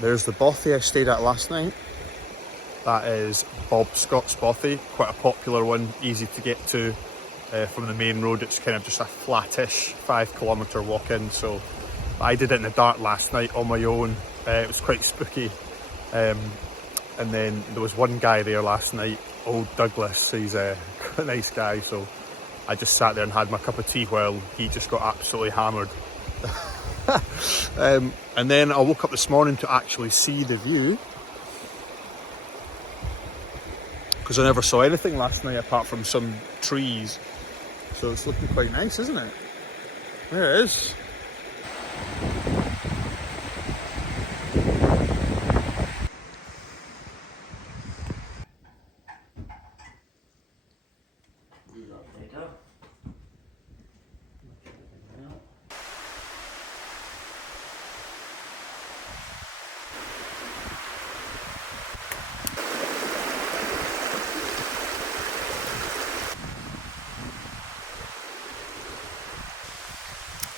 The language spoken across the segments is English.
there's the Bothy I stayed at last night. That is Bob Scott's Bothy, quite a popular one, easy to get to from the main road. It's kind of just a flattish 5 kilometre walk in. So I did it in the dark last night on my own. It was quite spooky. And then there was one guy there last night, old Douglas. He's a nice guy. So I just sat there and had my cup of tea while he just got absolutely hammered. And then I woke up this morning to actually see the view, because I never saw anything last night apart from some trees. So it's looking quite nice, isn't it? There it is.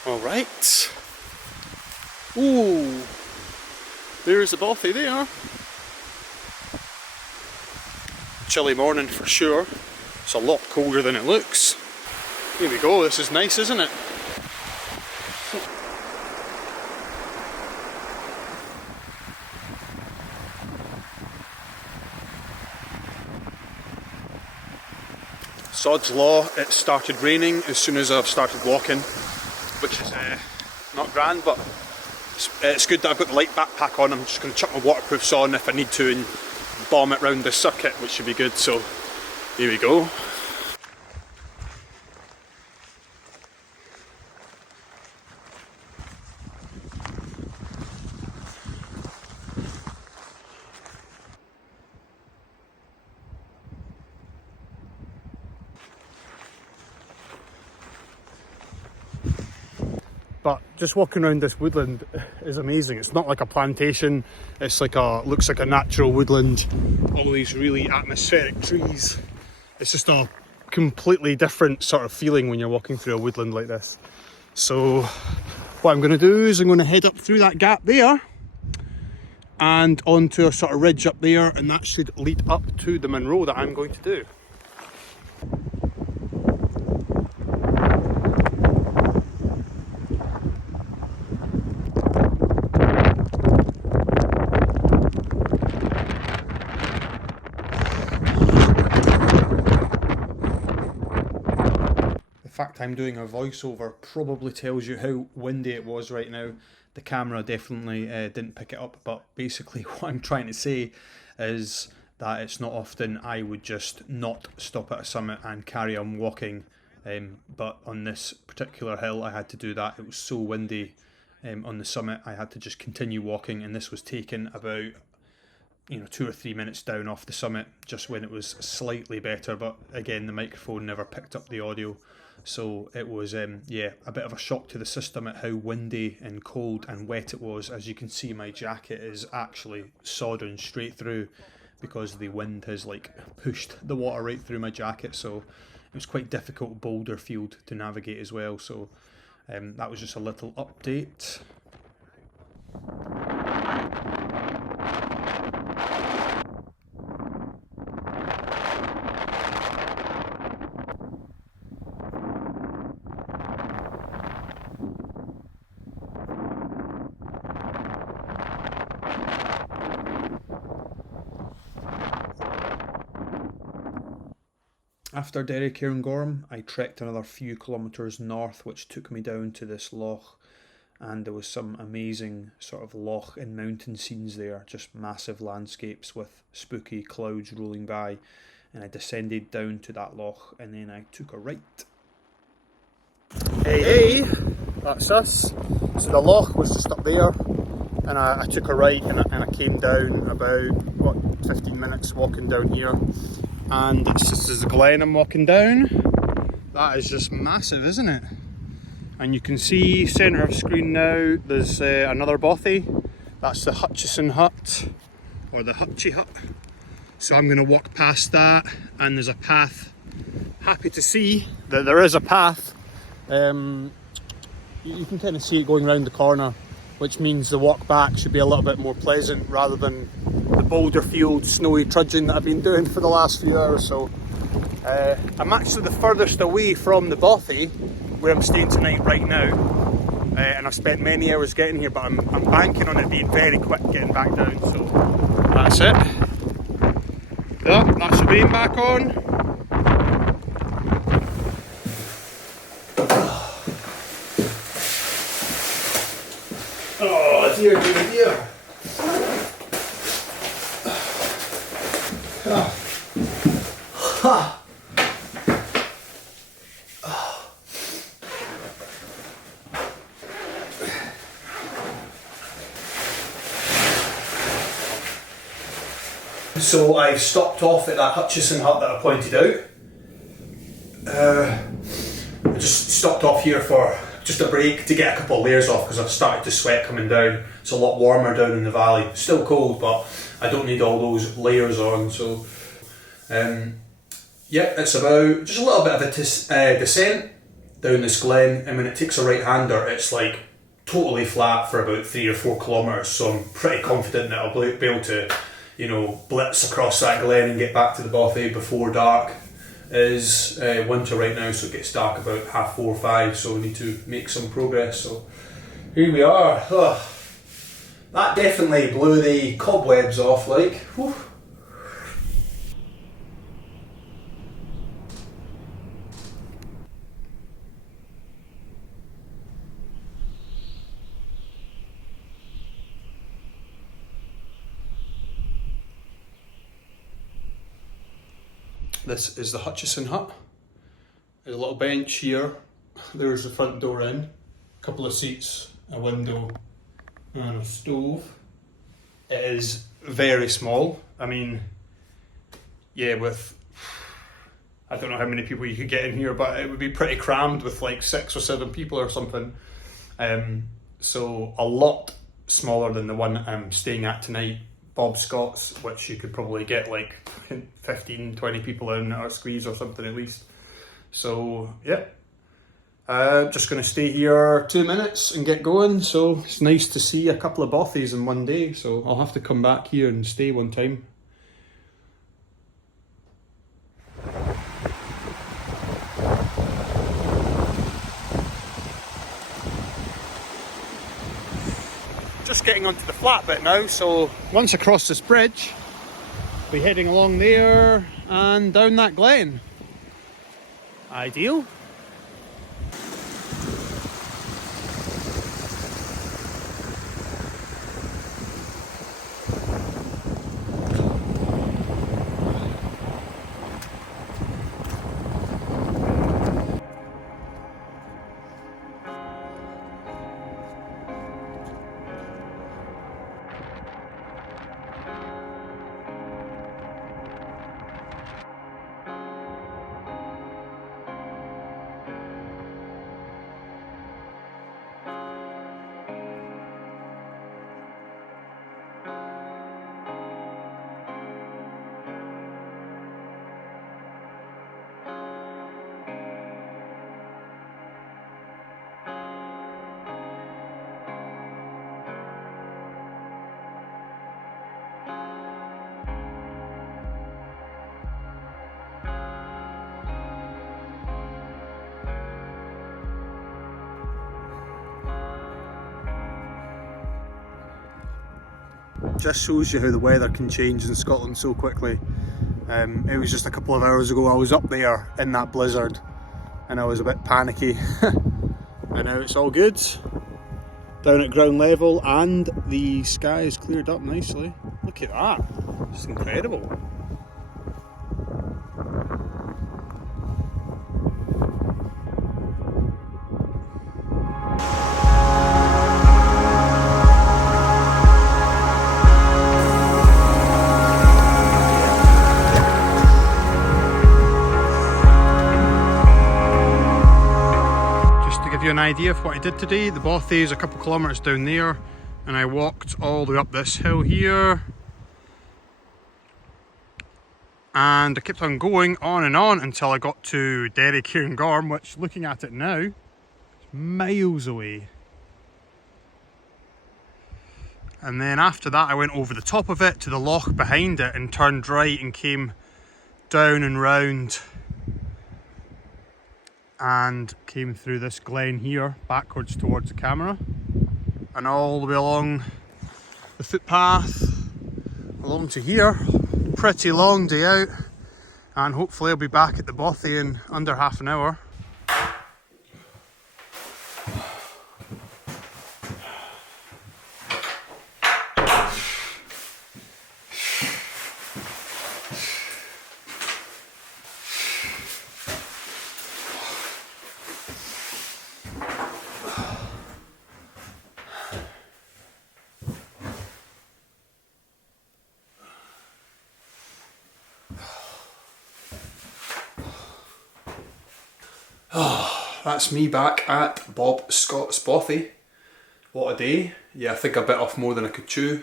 All right. Ooh, there's the Bothy there. Chilly morning for sure. It's a lot colder than it looks. Here we go, this is nice, isn't it? Sod's law, it started raining as soon as I've started walking, which is not grand, but it's good that I've got the light backpack on. I'm just going to chuck my waterproofs on if I need to and bomb it round the circuit, which should be good. So here we go. But just walking around this woodland is amazing. It's not like a plantation. It's like looks like a natural woodland. All these really atmospheric trees. It's just a completely different sort of feeling when you're walking through a woodland like this. So what I'm going to do is I'm going to head up through that gap there and onto a sort of ridge up there, and that should lead up to the Munro that I'm going to do. The fact I'm doing a voiceover probably tells you how windy it was right now. The camera definitely didn't pick it up, but basically what I'm trying to say is that it's not often I would just not stop at a summit and carry on walking, but on this particular hill I had to do that. It was so windy on the summit, I had to just continue walking, and this was taken about 2 or 3 minutes down off the summit, just when it was slightly better, but again the microphone never picked up the audio. So it was a bit of a shock to the system at how windy and cold and wet it was. As you can see, my jacket is actually sodding straight through because the wind has pushed the water right through my jacket. So it was quite difficult boulder field to navigate as well. So that was just a little update. After Derry Cairngorm, I trekked another few kilometres north, which took me down to this loch, and there was some amazing sort of loch and mountain scenes there, just massive landscapes with spooky clouds rolling by, and I descended down to that loch and then I took a right. Hey, that's us. So the loch was just up there, and I took a right and I came down about 15 minutes walking down here. And this is the glen I'm walking down. That is just massive, isn't it? And you can see, centre of screen now, there's another Bothy. That's the Hutchison Hut, or the Hutchie Hut. So I'm going to walk past that, and there's a path. Happy to see that there is a path. You can kind of see it going round the corner. which means the walk back should be a little bit more pleasant rather than the boulder field snowy trudging that I've been doing for the last few hours. So I'm actually the furthest away from the Bothy where I'm staying tonight right now, and I've spent many hours getting here, but I'm banking on it being very quick getting back down. So that's it. Yep, that's the rain back on. Oh dear, dear, dear. Ha. So I've stopped off at that Hutchison Hut that I pointed out. I just stopped off here for just a break to get a couple of layers off because I've started to sweat coming down. It's a lot warmer down in the valley. Still cold, but I don't need all those layers on. So yeah, it's about just a little bit of a descent down this glen, and when it takes a right hander it's like totally flat for about 3 or 4 kilometres, so I'm pretty confident that I'll be able to, you know, blitz across that glen and get back to the Bothy before dark. Is winter right now, so it gets dark about 4:30 or 5, so we need to make some progress. So here we are. Oh, that definitely blew the cobwebs off, like. Whew. This is the Hutchison Hut. There's a little bench here. There's the front door in. A couple of seats, a window, and a stove. It is very small. I mean, yeah, with, I don't know how many people you could get in here, but it would be pretty crammed with like 6 or 7 people or something. So a lot smaller than the one I'm staying at tonight, Bob Scott's, which you could probably get like 15, 20 people in or squeeze or something at least. So yeah, just going to stay here 2 minutes and get going. So it's nice to see a couple of Bothys in one day, so I'll have to come back here and stay one time. Just getting onto the flat bit now, so once across this bridge, we're heading along there and down that glen. Ideal. Just shows you how the weather can change in Scotland so quickly. It was just a couple of hours ago I was up there in that blizzard and I was a bit panicky. And now it's all good, down at ground level, and the sky is cleared up nicely. Look at that, it's incredible. An idea of what I did today. The Bothy is a couple kilometres down there, and I walked all the way up this hill here, and I kept on going on and on until I got to Derry Cairngorm, which, looking at it now, is miles away. And then after that I went over the top of it to the loch behind it and turned right and came down and round and came through this glen here backwards towards the camera and all the way along the footpath along to here. Pretty long day out, and hopefully I'll be back at the Bothy in under half an hour. That's me back at Bob Scott's Bothy. What a day. Yeah, I think I bit off more than I could chew.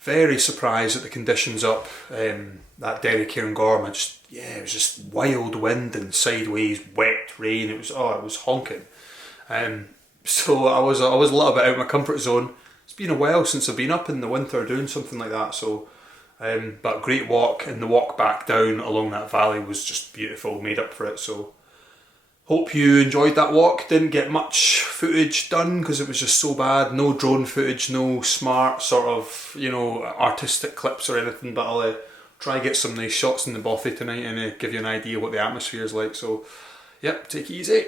Very surprised at the conditions up that Derry Cairngorm. It was just wild wind and sideways wet rain. It was honking. So I was a little bit out of my comfort zone. It's been a while since I've been up in the winter doing something like that. So, but great walk, and the walk back down along that valley was just beautiful. Made up for it. So. Hope you enjoyed that walk. Didn't get much footage done because it was just so bad. No drone footage, no smart sort of, artistic clips or anything. But I'll try get some nice shots in the Bothy tonight and give you an idea what the atmosphere is like. So, yep, take it easy.